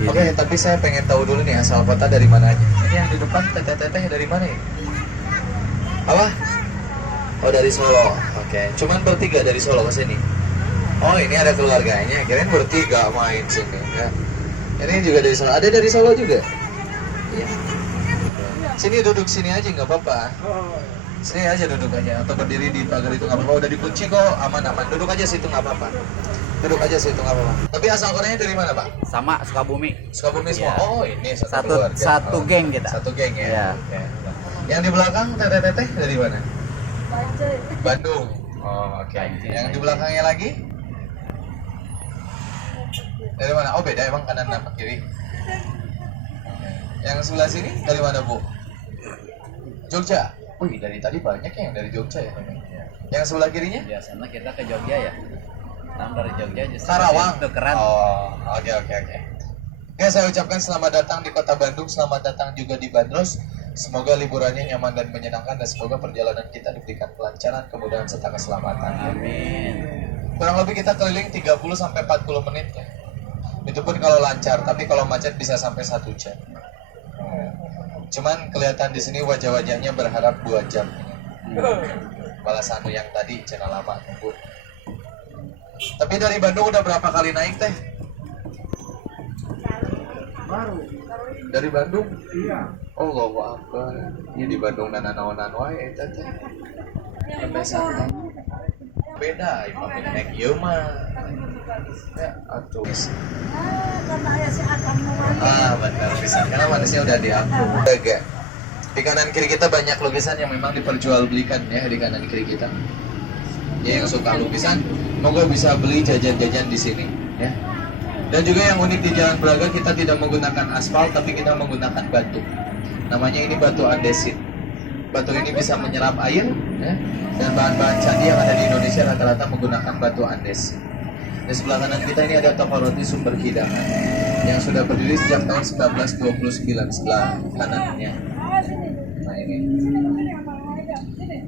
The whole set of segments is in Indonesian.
Oke, tapi saya pengen tahu dulu nih asal kota dari mana aja. Ini yang di depan teteh-teteh dari mana ya? Apa? Oh, dari Solo. Oke, cuman bertiga dari Solo ke sini. Oh, ini ada keluarganya. Kirain bertiga main sini ya. Ini juga dari Solo. Ada dari Solo juga. Iya. Sini duduk sini aja nggak apa-apa. Sini aja duduk aja atau berdiri di pagar itu nggak apa-apa. Udah dikunci kok, aman-aman. Duduk aja situ nggak apa-apa. Duduk aja situ nggak apa-apa. Tapi asal orangnya dari mana, Pak? Sama Sukabumi. Sukabumi semua. Iya. Oh, ini Satu keluarga. satu Oh, geng kita. Satu geng ya. Iya. Oke. Yang di belakang teteh-teteh dari mana? Bandung. Oh, oke. Yang di belakangnya lagi? Dari mana? Oh, beda emang kanan apa kiri? Oke. Yang sebelah sini dari mana, Bu? Jogja. Wih, dari tadi banyak yang dari Jogja ya. Yang sebelah kirinya? Biasanya kita ke Jogja ya. Dari Jogja justru Karawang. tukeran. Oh, oke. Ya, saya ucapkan selamat datang di Kota Bandung, selamat datang juga di Bandros. Semoga liburannya nyaman dan menyenangkan dan semoga perjalanan kita diberikan kelancaran, kemudahan serta keselamatan. Amin. Kurang lebih kita keliling 30 sampai 40 menit ya. Itu pun kalau lancar, tapi kalau macet bisa sampai 1 jam. Cuman kelihatan di sini wajah-wajahnya berharap 2 jam. Balasan yang tadi channel lama tunggu. Tapi dari Bandung udah berapa kali naik teh? Baru. Dari Bandung? Iya. Oh, apa? Ini di Bandung nanaon-nanaon wae teh. Sampai sana. Beda, ieu mah naik ieu mah. Ya, atuh. Benar bisa. Karena manusia udah diaku. Agak. Di kanan kiri kita banyak lukisan yang memang diperjualbelikan ya di kanan kiri kita. Ya, yang suka lukisan, moga bisa beli jajan-jajan di sini ya. Dan juga yang unik di Jalan Braga kita tidak menggunakan aspal tapi kita menggunakan batu. Namanya ini batu andesit. Batu ini bisa menyerap air ya. Dan bahan-bahan candi yang ada di Indonesia rata-rata menggunakan batu andesit. Di sebelah kanan kita ini ada toko roti Sumber Hidangan yang sudah berdiri sejak tahun 1929 sebelah kanannya. Nah ini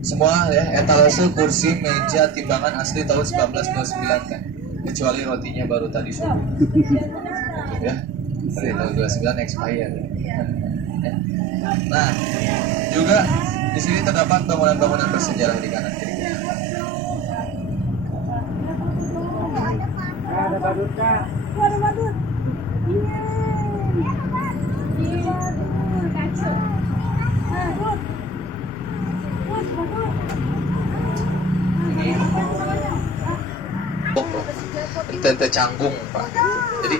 semua ya etalase, kursi, meja, timbangan asli tahun 1929 kan, kecuali rotinya baru tadi subuh. Ya, dari tahun 29 expired. Ya. Nah, juga di sini terdapat bangunan-bangunan bersejarah di kanan kiri. Ada badutnya. Ada badut. Iya. Iya. Kacau. Badut. Tente canggung Pak. Jadi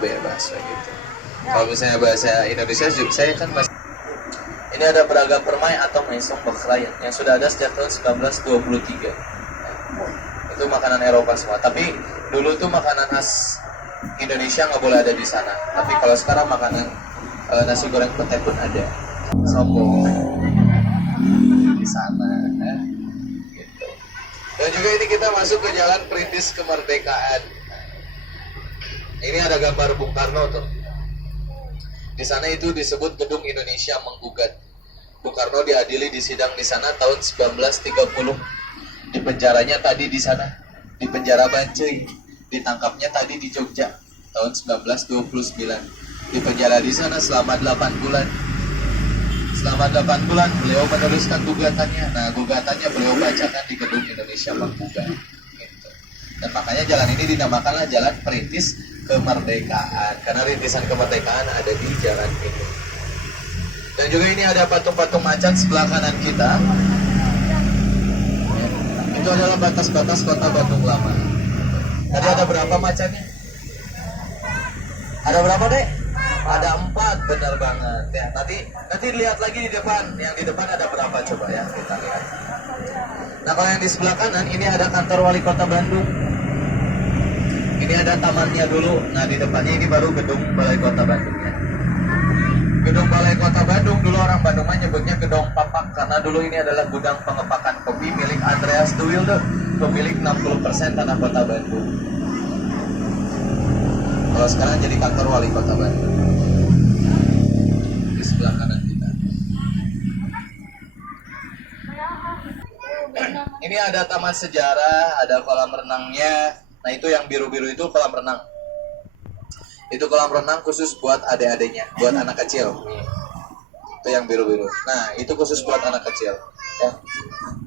bebas gitu. Kalau misalnya bahasa Indonesia saya kan masih. Ini ada beragam permai atau maisong bakrayan yang sudah ada sejak tahun 1923. Itu makanan Eropa semua. Tapi dulu tuh makanan khas Indonesia nggak boleh ada di sana. Tapi kalau sekarang makanan nasi goreng pete pun ada. Sombong di sana. Ya. Gitu. Dan juga ini kita masuk ke Jalan Perintis Kemerdekaan. Ini ada gambar Bung Karno tuh. Di sana itu disebut Gedung Indonesia Menggugat. Bung Karno diadili di sidang di sana tahun 1930. Di penjaranya tadi di sana, di penjara Bancai. Ditangkapnya tadi di Jogja tahun 1929. Di penjara di sana selama 8 bulan. Selama 8 bulan beliau meneruskan gugatannya. Nah, gugatannya beliau bacakan di Gedung Indonesia Menggugat. Gitu. Dan makanya jalan ini dinamakanlah Jalan Perintis Kemerdekaan, karena rintisan kemerdekaan ada di jalan ini. Dan juga ini ada patung-patung macan sebelah kanan kita. Itu adalah batas-batas kota Bandung lama. Tadi ada berapa macannya? Ada berapa dek? Ada 4, benar banget ya. Nanti lihat lagi di depan. Yang di depan ada berapa coba ya kita lihat. Nah kalau yang di sebelah kanan ini ada kantor wali kota Bandung. Ini ada tamannya dulu. Nah di depannya ini baru gedung balai kota Bandung ya. Gedung balai kota Bandung dulu orang Bandung menyebutnya Gedung Papak karena dulu ini adalah gudang pengepakan kopi milik Andreas de Wilde, pemilik 60% tanah kota Bandung. Kalau sekarang jadi kantor wali kota Bandung. Di sebelah kanan kita. Ini ada taman sejarah, ada kolam renangnya. Nah itu yang biru-biru itu kolam renang. Itu kolam renang khusus buat adik-adiknya, buat anak kecil. Itu yang biru-biru. Nah, itu khusus buat anak kecil. Ya.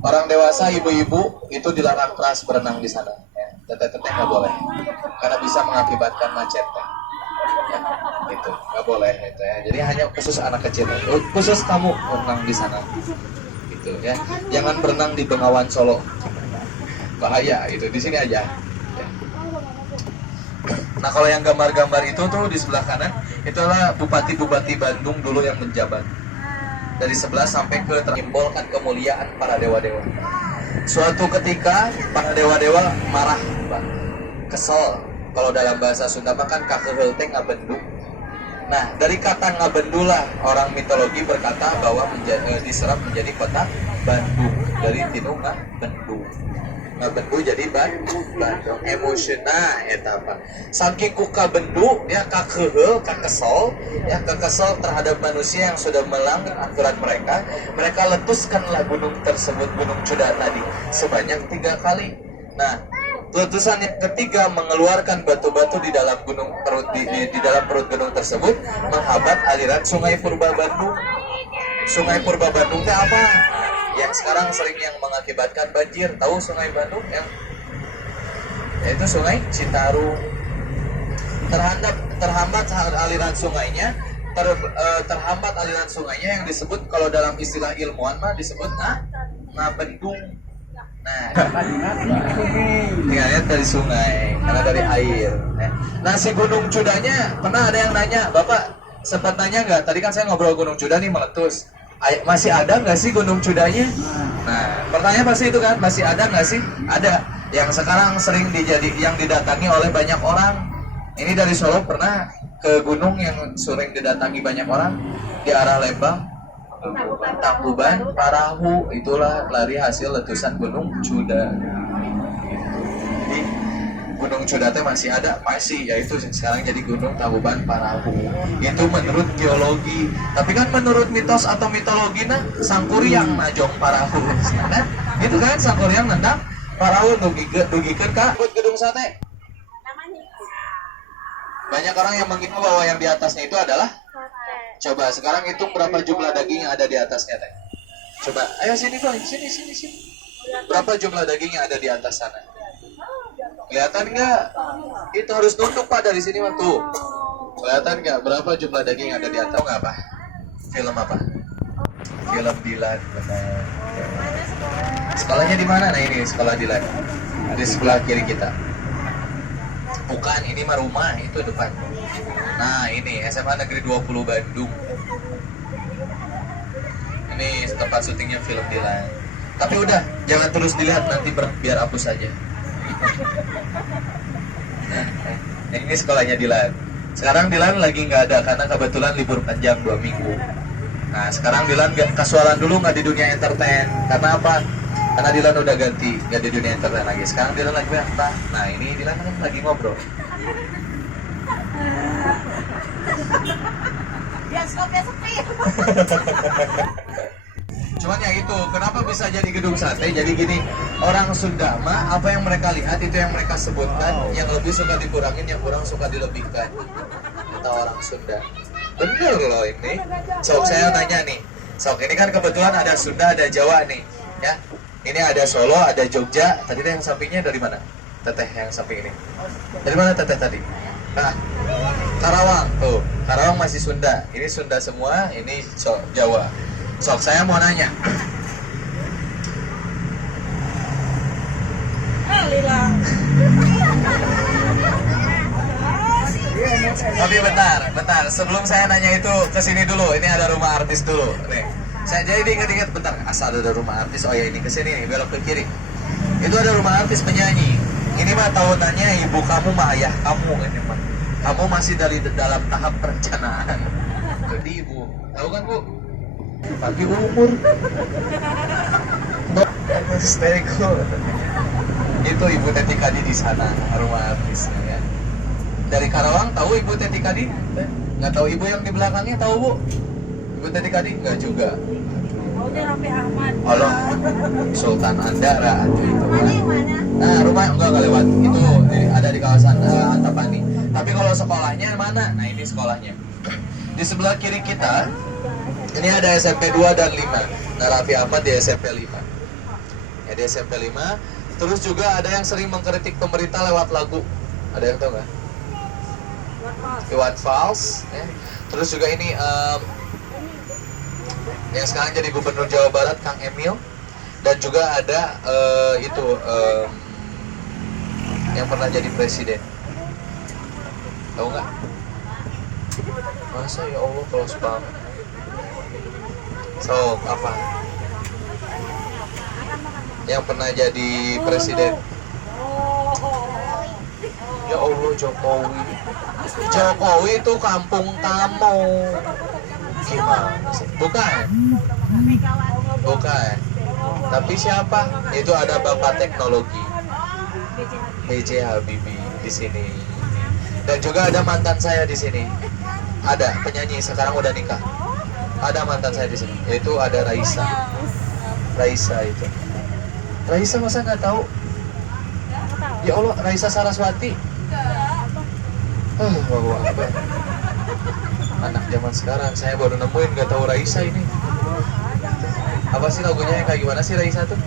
Orang dewasa, ibu-ibu itu dilarang keras berenang di sana. Ya. Teteh-teteh nggak boleh, karena bisa mengakibatkan macet. Ya. Itu nggak boleh itu ya. Jadi hanya khusus anak kecil. Khusus kamu berenang di sana. Gitu ya. Jangan berenang di Bengawan Solo. Bahaya itu, di sini aja. Ya. Nah, kalau yang gambar-gambar itu tuh di sebelah kanan, itulah bupati-bupati Bandung dulu yang menjabat. Dari 11 sampai ke menyimbolkan kemuliaan para dewa-dewa. Suatu ketika para dewa-dewa marah, Pak. Kesel. Kalau dalam bahasa Sunda kan kakeheul teh ngabendung. Nah, dari kata ngabendulah orang mitologi berkata bahwa diserap menjadi kota Bandung. Dari tinu ngabendung. Ngabendung jadi Bandung. Emosional eta apa? Saking ku kabendu ya kakeheul, kakesel, ya kakesel terhadap manusia yang sudah melanggar aturan mereka. Mereka letuskanlah gunung tersebut, Gunung Cuda tadi sebanyak 3 kali. Nah, letusan yang ketiga mengeluarkan batu-batu di dalam di dalam perut gunung tersebut menghambat aliran Sungai Purba Bandung. Sungai Purba Bandung itu apa? Yang sekarang sering yang mengakibatkan banjir. Tahu Sungai Bandung yang yaitu Sungai Citarum. Terhambat aliran sungainya, terhambat aliran sungainya yang disebut kalau dalam istilah ilmuwan mah disebut ngabendung. Nah, tinggalnya dari sungai karena dari air. Nah, si Gunung Cudanya pernah ada yang nanya, Bapak sempat nanya nggak? Tadi kan saya ngobrol Gunung Cuda nih meletus. Masih ada nggak sih Gunung Cudanya? Nah, pertanyaan pasti itu kan, masih ada nggak sih? Ada. Yang sekarang sering yang didatangi oleh banyak orang. Ini dari Solo pernah ke gunung yang sering didatangi banyak orang di arah Lembang, Tangkuban, Parahu. Itulah lari hasil letusan Gunung Cuda. Jadi Gunung Cuda teh masih ada, masih, yaitu sekarang jadi Gunung Tangkuban Parahu. Itu menurut geologi. Tapi kan menurut mitos atau mitologi Sangkuriang najong Parahu. Nah, itu kan Sangkuriang nendang Parahu dugikeun ka gedung sate. Banyak orang yang mengira bahwa yang di atasnya itu adalah coba sekarang hitung berapa jumlah daging yang ada di atasnya teh. Coba, ayo sini Bang, sini. Berapa jumlah daging yang ada di atas sana? Kelihatan nggak? Itu harus nunduk Pak dari sini Pak tuh. Kelihatan nggak berapa jumlah daging yang ada di atas? Tahu nggak apa? Film apa? Film Dilan, benar. Sekolahnya di mana? Nah ini sekolah Dilan. Di sebelah kiri kita. Bukan, ini mah rumah, itu depan. Nah ini SMA Negeri 20 Bandung. Ini tempat syutingnya film Dilan. Tapi udah, jangan terus dilihat, nanti biar hapus saja. Nah, ini sekolahnya Dilan. Sekarang Dilan lagi nggak ada karena kebetulan libur panjang 2 minggu. Nah sekarang Dilan kasualan dulu nggak di dunia entertain. Karena apa? Karena Dilan udah ganti, nggak di dunia entertain lagi. Sekarang Dilan lagi apa? Nah ini Dilan kan lagi ngobrol. Bioskopnya sepi. Cuman ya itu, kenapa bisa jadi gedung sate? Jadi gini, orang Sunda mah apa yang mereka lihat itu yang mereka sebutkan, yang lebih suka dikurangin, yang kurang suka dilebihkan. Kata orang Sunda. Bener loh ini. Sok saya tanya nih. Sok ini kan kebetulan ada Sunda, ada Jawa nih, ya. Ini ada Solo, ada Jogja. Tadi yang sampingnya dari mana? Teteh yang samping ini. Dari mana teteh tadi? Nah, Karawang tuh. Karawang masih Sunda. Ini Sunda semua, ini Jawa. Sok saya mau nanya. Tapi bentar. Sebelum saya nanya itu kesini dulu. Ini ada rumah artis dulu. Nih, saya jadi ingat-ingat bentar. Asal ada rumah artis. Oh ya ini kesini nih, belok ke kiri. Itu ada rumah artis penyanyi. Ini mah tahunannya ibu kamu mah ayah kamu ini mah. Kamu masih dalam tahap perencanaan. Jadi ibu, tahu kan Bu? Bagi umur. Stay cool. Itu Ibu Teti Kadi di sana, rumah artisnya ya. Dari Karawang tahu Ibu Teti Kadi? Nggak tahu Ibu yang di belakangnya tahu Bu? Ibu Teti Kadi nggak juga. Oh, dia Raffi Ahmad. Halo, Sultan Andara itu. Mana yang mana? Nah, rumah enggak lewat. Itu ada di kawasan Antapani. Tapi kalau sekolahnya mana? Nah ini sekolahnya. Di sebelah kiri kita ini ada SMP 2 dan 5. Nah Raffi Ahmad di SMP 5. Ya di SMP 5. Terus juga ada yang sering mengkritik pemerintah lewat lagu. Ada yang tahu nggak? Iwan Fals. Ya. Terus juga ini yang sekarang jadi gubernur Jawa Barat Kang Emil. Dan juga ada yang pernah jadi presiden. Tahu nggak? Masa ya Allah close banget. So apa? Yang pernah jadi presiden? Ya Allah Jokowi. Jokowi itu kampung tamu. Gimana sih? Bukan. Bukan. Tapi siapa? Itu ada Bapak Teknologi. B.J. Habibie di sini. Dan juga ada mantan saya di sini. Ada penyanyi sekarang udah nikah. Ada mantan saya di sini. Yaitu ada Raisa. Raisa itu. Raisa masa nggak tahu? Ya Allah, Raisa Saraswati. Wow, apa? Anak zaman sekarang saya baru nemuin nggak tahu Raisa ini. Apa sih lagunya yang kayak gimana sih Raisa tuh?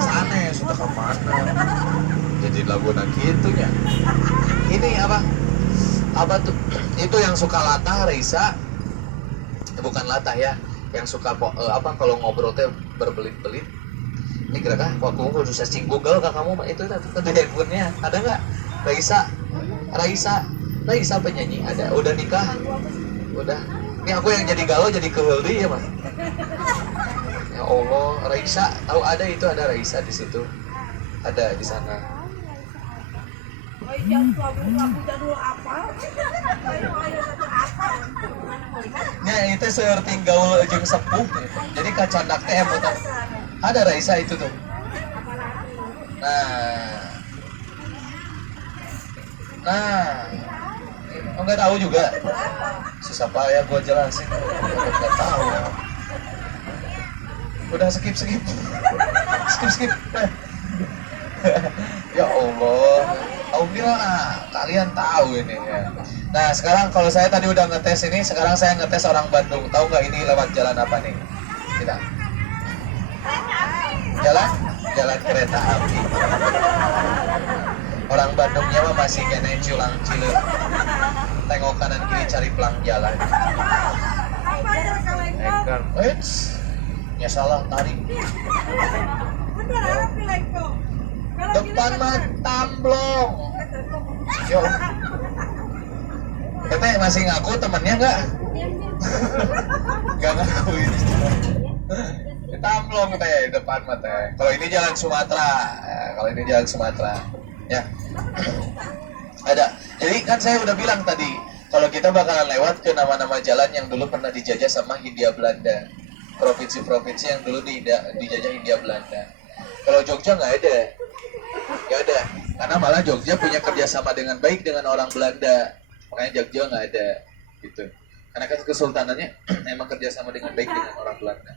Sana sudah kemana? Jadi lagu gitunya. Ini apa? Apa tuh? Itu yang suka latah Raisa. Bukan latah ya, yang suka kalau ngobrol teh berbelit-belit. Ini kira-kira waktu aku susah searching Google kak kamu itu di handphonenya ada nggak? Raisa penyanyi ada, udah nikah, udah. Ini aku yang jadi galau jadi keheldi ya mas. Ya Allah, Raisa tahu ada itu ada Raisa di situ, ada di sana. Ya itu seperti gaul jeung sepuh. Jadi kacandak teh muter. Ada Raisa itu tuh. Nah, enggak tahu juga. Susah payah gua jelasin. Enggak tahu. Udah skip. Skip. Ya Allah. Alhamdulillah kalian tahu ini ya. Nah sekarang kalau saya tadi udah ngetes ini, sekarang saya ngetes orang Bandung. Tahu nggak ini lewat jalan apa nih? Tidak. Jalan kereta api. Orang Bandungnya mah masih kena culang cilik. Tengok kanan kiri cari pelang jalan. Ya salah tarik. Depan mah tamblong. Yo. Teteh masih ngaku temennya nggak? Nggak ngaku ini. Tamblong teh depan mah teh. Kalau ini jalan Sumatera. Ya. Ada. Jadi kan saya udah bilang tadi, kalau kita bakalan lewat ke nama-nama jalan yang dulu pernah dijajah sama Hindia Belanda. Provinsi-provinsi yang dulu dijajah Hindia Belanda. Kalau Jogja nggak ada. Nggak ada. Karena malah Jogja punya kerjasama dengan baik dengan orang Belanda. Makanya Jogja nggak ada. Gitu. Karena kan kesultanannya memang kerjasama dengan baik dengan orang Belanda.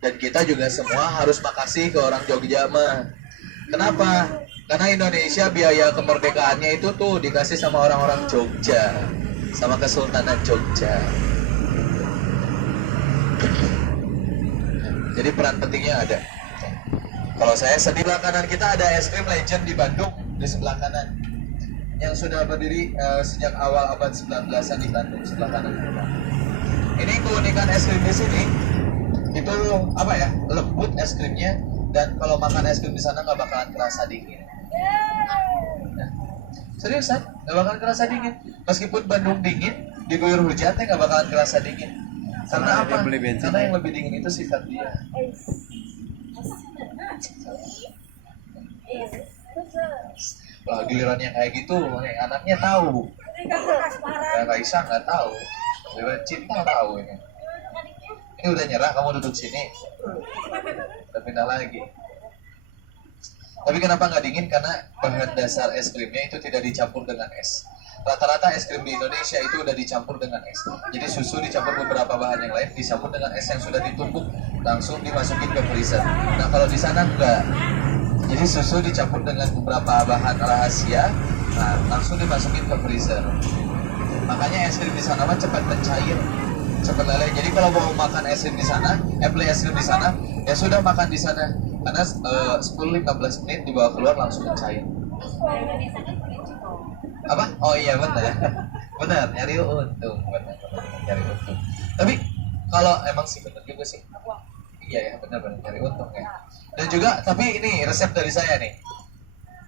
Dan kita juga semua harus makasih ke orang Jogja mah. Kenapa? Karena Indonesia biaya kemerdekaannya itu tuh dikasih sama orang-orang Jogja, sama Kesultanan Jogja. Jadi peran pentingnya ada. Kalau saya sebelah kanan kita ada es krim Legend di Bandung di sebelah kanan, yang sudah berdiri sejak awal abad 19-an di Bandung sebelah kanan. Ini keunikan es krim di sini itu apa ya? Lembut es krimnya. Dan kalau makan es krim di sana nggak bakalan kerasa dingin. Nah, seriusan, nggak bakalan kerasa dingin. Meskipun Bandung dingin, diguyur hujan nggak bakalan kerasa dingin. Karena apa? Karena yang lebih dingin itu sifat dia. Wah, giliran yang kayak gitu, anaknya tahu. Raisa nggak tahu. Giliran Cinta tahu ini. Ini udah nyerah, kamu duduk sini. Udah pindah lagi. Tapi kenapa nggak dingin? Karena bahan dasar es krimnya itu tidak dicampur dengan es. rata-rata es krim di Indonesia itu udah dicampur dengan es. Jadi susu dicampur beberapa bahan yang lain, dicampur dengan es yang sudah ditumbuk, langsung dimasukin ke freezer. Nah kalau di sana enggak. Jadi susu dicampur dengan beberapa bahan rahasia, nah langsung dimasukin ke freezer. Makanya es krim di sana mah cepat mencair, cepat leleh. Jadi kalau mau makan es krim di sana, beli es krim di sana, ya sudah makan di sana. Karena 10-15 menit dibawa keluar langsung mencair. Apa? Oh iya benar, benar nyari untung, benar nyari untung. Tapi kalau emang sih benar juga sih. Iya ya benar nyari untung ya. Dan juga tapi ini resep dari saya nih,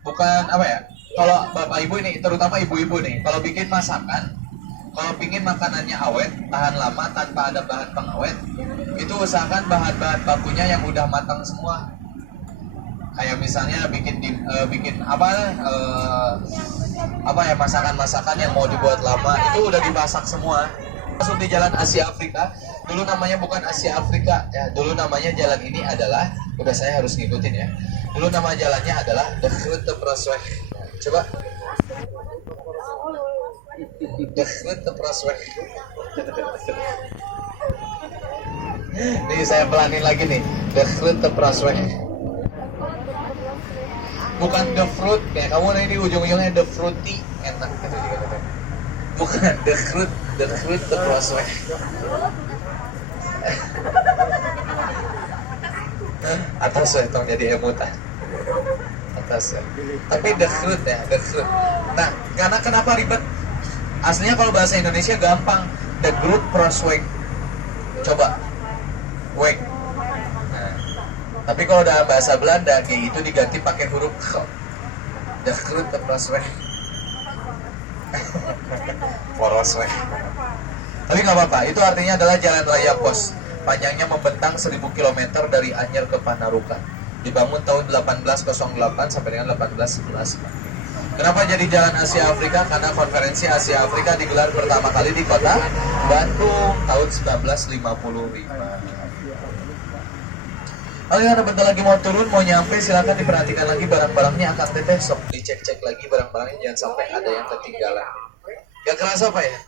bukan apa ya. Kalau bapak ibu ini, terutama ibu-ibu nih, kalau bikin masakan, kalau pingin makanannya awet, tahan lama tanpa ada bahan pengawet, itu usahakan bahan-bahan bakunya yang udah matang semua. Kayak misalnya bikin apa ya masakan-masakan yang mau dibuat lama itu udah dimasak semua. Masuk di Jalan Asia Afrika, dulu namanya bukan Asia Afrika ya, dulu namanya jalan ini adalah, udah saya harus ngikutin ya. Dulu nama jalannya adalah The Grote Prosweg. Coba The Grote Prosweg. Nih saya pelanin lagi nih, The Grote Prosweg. Bukan the fruit, kayak kamu nih di ujung-ujungnya the fruity, enak gitu juga. Bukan the fruit the Prosweg. Atas ya, tong jadi emutan. Atas ya. Tapi the fruit ya, the fruit. Nah, karena kenapa ribet? Aslinya kalau bahasa Indonesia gampang, the Grote Prosweg. Coba, weg. Tapi kalau dalam bahasa Belanda, G itu diganti pakai huruf K. The Grote Prosweg. Prosweg. Tapi nggak apa-apa, itu artinya adalah jalan raya pos. Panjangnya membentang 1000 km dari Anyer ke Panarukan. Dibangun tahun 1808 sampai dengan 1811. Kenapa jadi Jalan Asia Afrika? Karena konferensi Asia Afrika digelar pertama kali di kota Bandung tahun 1955. Oke, karena bentar lagi mau turun, mau nyampe, silakan diperhatikan lagi barang-barangnya. Akang teteh sok dicek-cek lagi barang-barangnya, jangan sampai ada yang ketinggalan. Gak kerasa apa ya?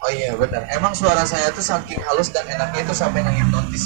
Oh iya benar, emang suara saya tuh saking halus dan enaknya itu sampai ngehipnotis.